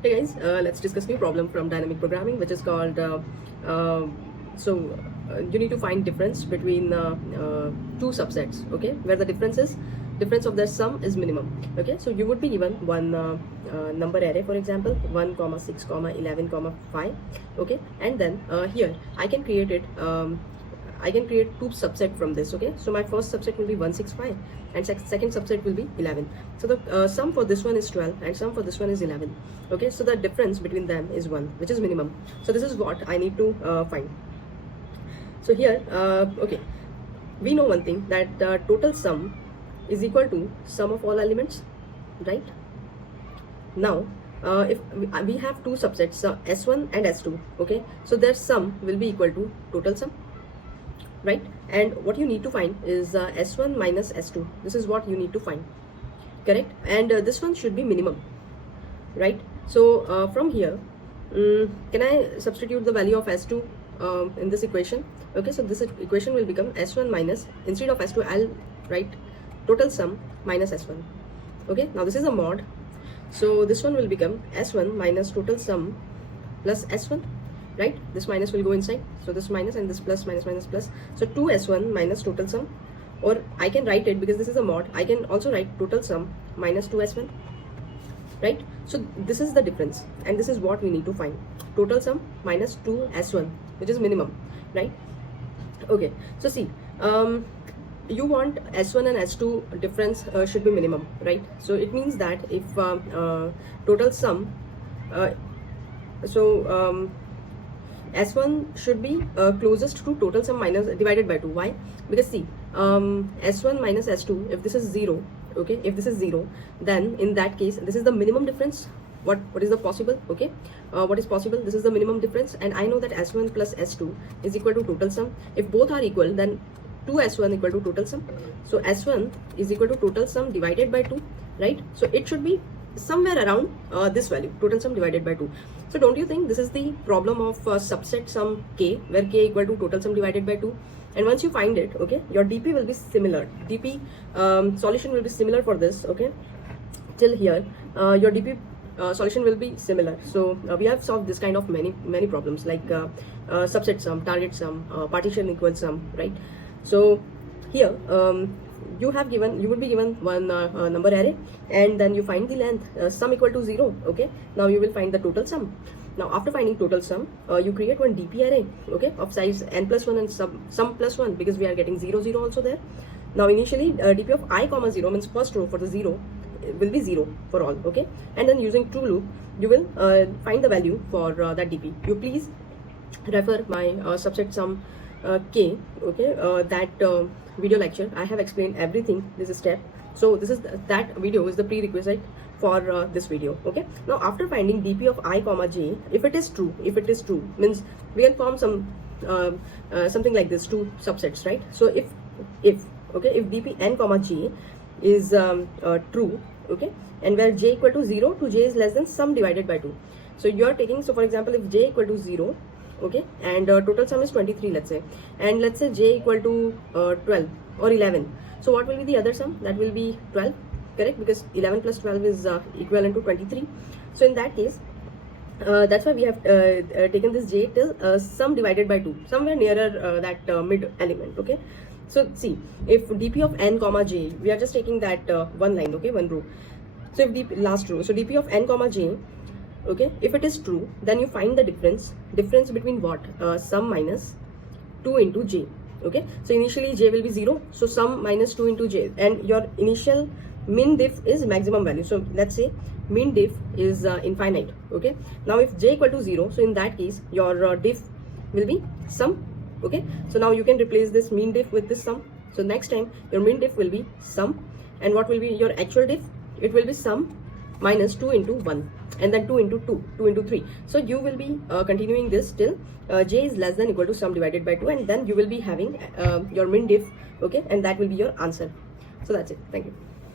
Hey guys, let's discuss new problem from dynamic programming, which is called you need to find difference between two subsets, okay, where the difference of their sum is minimum. Okay, so you would be given one number array, for example 1 comma 6 comma 11 comma 5, okay, and then here I can create it. I can create two subset from this. Okay, so my first subset will be 165 and second subset will be 11. So the sum for this one is 12 and sum for this one is 11. Okay, so the difference between them is 1, which is minimum. So this is what I need to find. So here, okay, we know one thing, that the total sum is equal to sum of all elements, right? Now if we have two subsets, S1 and S2, okay, so their sum will be equal to total sum, right? And what you need to find is S1 minus S2. This is what you need to find, correct? And this one should be minimum, right? So from here, can I substitute the value of S2 in this equation? Okay, so this equation will become S1 minus, instead of S2 I'll write total sum minus S1. Okay, now this is a mod, so this one will become S1 minus total sum plus S1, right? This minus will go inside, so this minus and this plus, minus minus plus, so 2S1 minus total sum, or I can write it, because this is a mod, I can also write total sum minus 2S1, right? So this is the difference, and this is what we need to find, total sum minus 2S1, which is minimum, right? Okay, so see, you want S1 and S2 difference should be minimum, right? So it means that if total sum, S1 should be closest to total sum minus divided by 2. Why? Because see, S1 minus S2, if this is 0, okay, if this is 0, then in that case this is the minimum difference. What is the possible? Okay, what is possible? This is the minimum difference, and I know that S1 plus S2 is equal to total sum. If both are equal, then 2S1 equal to total sum. So S1 is equal to total sum divided by 2, right? So it should be somewhere around this value, total sum divided by 2. So don't you think this is the problem of subset sum K, where K equal to total sum divided by 2? And once you find it, okay, your DP will be similar. DP solution will be similar for this, okay, till here your DP solution will be similar. So we have solved this kind of many problems, like subset sum, target sum, partition equal sum, right? So here you would be given one number array, and then you find the length, sum equal to 0. Okay, now you will find the total sum. Now after finding total sum, you create one DP array, okay, of size n plus 1 and sum plus 1, because we are getting 0 0 also there. Now initially DP of I comma 0 means first row for the 0 will be 0 for all, okay, and then using true loop you will find the value for that DP. You please refer my subset sum K, okay, that video lecture. I have explained everything, this step. So this is that video is the prerequisite for this video. Okay, now after finding DP of I comma j, if it is true means we can form some something like this, two subsets, right? So if DP n comma j is true, okay, and where j equal to 0 to j is less than sum divided by 2. So you are taking, so for example, if j equal to 0, okay, and total sum is 23, let's say, and let's say j equal to 12 or 11, so what will be the other sum? That will be 12, correct, because 11 plus 12 is equivalent to 23. So in that case, that's why we have taken this j till sum divided by 2, somewhere nearer that mid element. Okay, so see, if dp of n comma j, we are just taking that one line, okay, one row. So if dp, last row, so dp of n comma j, okay, if it is true, then you find the difference between what, sum minus 2 into j. Okay, so initially j will be 0, so sum minus 2 into j, and your initial min diff is maximum value. So let's say min diff is infinite. Okay, now if j equal to 0, so in that case your diff will be sum. Okay, so now you can replace this min diff with this sum. So next time your min diff will be sum, and what will be your actual diff? It will be sum minus 2 into 1, and then 2 into 2, 2 into 3. So you will be continuing this till j is less than equal to sum divided by 2, and then you will be having your min diff, okay, and that will be your answer. So that's it. Thank you.